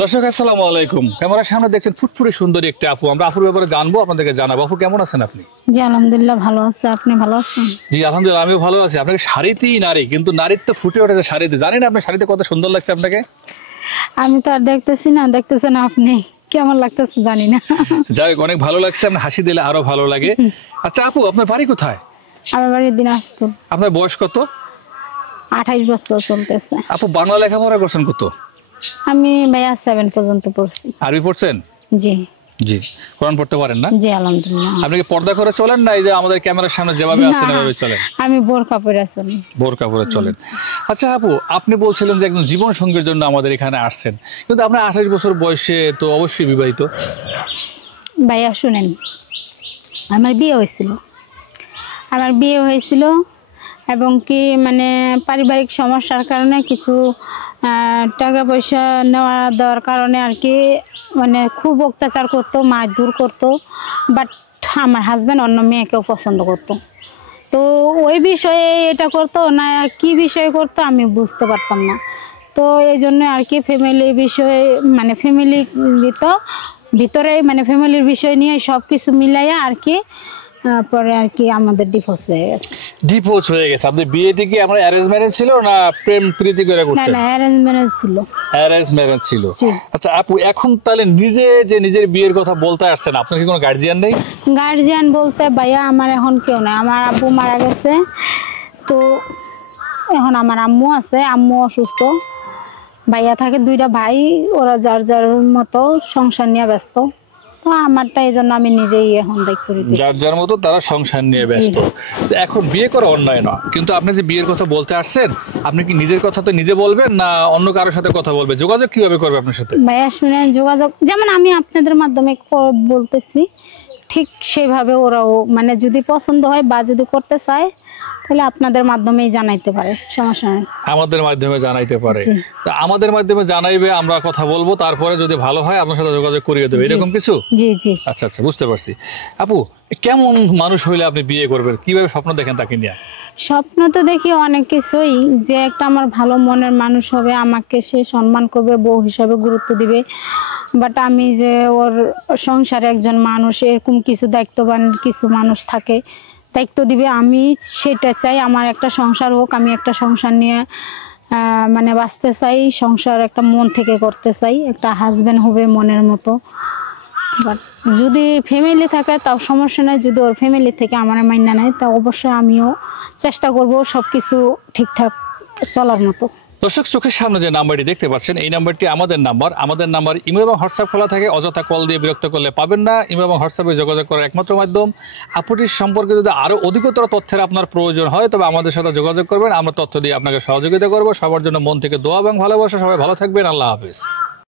দর্শক আসসালামু আলাইকুম। ক্যামেরার সামনে দেখছেন ফুটফুটে সুন্দরী একটি আপু। আমরা আপুর ব্যাপারে জানবো, আপনাদেরকে জানাবো। আপু কেমন আছেন আপনি? জি আলহামদুলিল্লাহ ভালো আছে, আপনি ভালো আছেন? জি আলহামদুলিল্লাহ আমিও ভালো আছি। আপনাকে শাড়িতেই নারী, কিন্তু নারীর তো ফুটে উঠেছে শাড়িতে। জানেন আপনি শাড়িতে কত সুন্দর লাগছে আপনাকে? আমি তো আর দেখতেছেন আপনি কেমন লাগতেছে জানি না। যাই হোক, অনেক ভালো লাগছে। আপনি হাসি দিলে আরো ভালো লাগে। আচ্ছা আপু, আপনার বাড়ি কোথায়? আমার বাড়ি দিনাজপুর। আপনার বয়স কত? 28 বছর চলতেছে। আপু বাংলা লেখাপড়া করছেন কত? আমি ভাইয়া 7 পর্যন্ত পড়ছি। আরবি পড়ছেন? জি জি। কোরআন পড়তে পারেন না? জি আলহামদুলিল্লাহ। আপনি কি পর্দা করে চলেন না এই যে আমাদের ক্যামেরার সামনে যেভাবে আছেন এভাবে চলেন? আমি বোরকা পরে আছি। বোরকা পরে চলেন। আচ্ছা আপু, আপনি বলছিলেন যে একজন জীবন সঙ্গীর জন্য আমাদের এখানে আসছেন, কিন্তু আপনার 28 বছর বয়সে তো অবশ্যই বিবাহিত। ভাইয়া শুনেন, আমার বিয়ে হয়েছিল এবং কি মানে পারিবারিক সমস্যার কারণে কিছু টাকা পয়সা নেওয়া দেওয়ার কারণে আর কি মানে খুব অত্যাচার করতো, মারধর করতো। বাট আমার হাজব্যান্ড অন্য মেয়েকেও পছন্দ করতো। তো ওই বিষয়ে এটা করতো না কি বিষয়ে করতো আমি বুঝতে পারতাম না। তো এই জন্য আর কি ফ্যামিলির বিষয়ে মানে ফ্যামিলি তো ভিতরে মানে ফ্যামিলির বিষয় নিয়ে সব কিছু মিলাইয়া আর কি পরে আর কি আমাদের ডিভোর্স হয়ে গেছে। ডিভোর্স হয়ে গেছে। আপনি বিয়েটি কি আপনার অ্যারেঞ্জ ম্যারেজ ছিল না প্রেম প্রীতি করে করছেন? না অ্যারেঞ্জ ম্যারেজ ছিল। অ্যারেঞ্জ ম্যারেজ ছিল। আচ্ছা আপু, এখন তাহলে নিজের বিয়ের কথা বলতে আসছেন, আপনার কি কোনো গার্জিয়ান নেই? গার্জিয়ান বলতে ভাইয়া আমার এখন কেউ নাই। আমার আব্বু মারা গেছে, তো এখন আমার আম্মু আছে, আম্মু অসুস্থ। ভাইয়া থাকে 2টা ভাই, ওরা যার যার মতো সংসার নিয়ে ব্যস্ত। তো আমারটা এই জন্য আমি নিজেই এখন দায়িত্ব নিতে, যার যার মতো তারা সংসার নিয়ে ব্যস্ত। এখন বিয়ে করা অন্যায় না, কিন্তু আপনি যে বিয়ের কথা বলতে আসছেন, আপনি কি নিজের কথা তো নিজে বলবেন না অন্য কারোর সাথে কথা বলবেন? যোগাযোগ কিভাবে করবে আপনার সাথে? ভাইয়া শুনেন, যোগাযোগ যেমন আমি আপনাদের মাধ্যমে বলতেছি ঠিক সেভাবে ওরাও মানে যদি পছন্দ হয় বা যদি করতে চায় তাহলে আপনাদের মাধ্যমেই জানাইতে পারে, সমস্যা নেই। আমাদের মাধ্যমে জানাইতে পারে? আমাদের মাধ্যমে জানাইবে, আমরা কথা বলবো, তারপরে যদি ভালো হয় আপনার সাথে যোগাযোগ করিয়ে দেবে, এরকম কিছু? জি জি। আচ্ছা আচ্ছা, বুঝতে পারছি। আপু, কেমন মানুষ হইলে আপনি বিয়ে করবেন? কিভাবে স্বপ্ন দেখেন তাকে নিয়ে? স্বপ্ন তো দেখি অনেক কিছুই, যে একটা আমার ভালো মনের মানুষ হবে, আমাকে সে সম্মান করবে, বউ হিসাবে গুরুত্ব দিবে। বাট আমি যে ওর সংসারে একজন মানুষ, এরকম কিছু দায়িত্ববান কিছু মানুষ থাকে, দায়িত্ব দিবে, আমি সেটা চাই। আমার একটা সংসার হোক, আমি একটা সংসার নিয়ে মানে বাঁচতে চাই, সংসার একটা মন থেকে করতে চাই, একটা হাজব্যান্ড হবে মনের মতো। বাট যদি ফ্যামিলি থাকে তাও সমস্যা নেই, যদি ওর ফ্যামিলি থেকে আমার মাইনা নেয় তা অবশ্যই আমিও চেষ্টা করব সব কিছু ঠিকঠাক চলার মতো। দর্শক, চোখের সামনে যে নাম্বারটি দেখতে পাচ্ছেন, এই নাম্বারটি আমাদের নাম্বার। ইমেল এবং হোয়াটসঅ্যাপ খোলা থাকে, অযথা কল দিয়ে বিরক্ত করলে পাবেন না। ইমেল এবং হোয়াটসঅ্যাপে যোগাযোগ করার একমাত্র মাধ্যম। আপুটির সম্পর্কে যদি আরো অধিকতর তথ্যের আপনার প্রয়োজন হয় তবে আমাদের সাথে যোগাযোগ করবেন, আমরা তথ্য দিয়ে আপনাকে সহযোগিতা করবো। সবার জন্য মন থেকে দোয়া এবং ভালোবাসা। সবাই ভালো থাকবেন। আল্লাহ হাফেজ।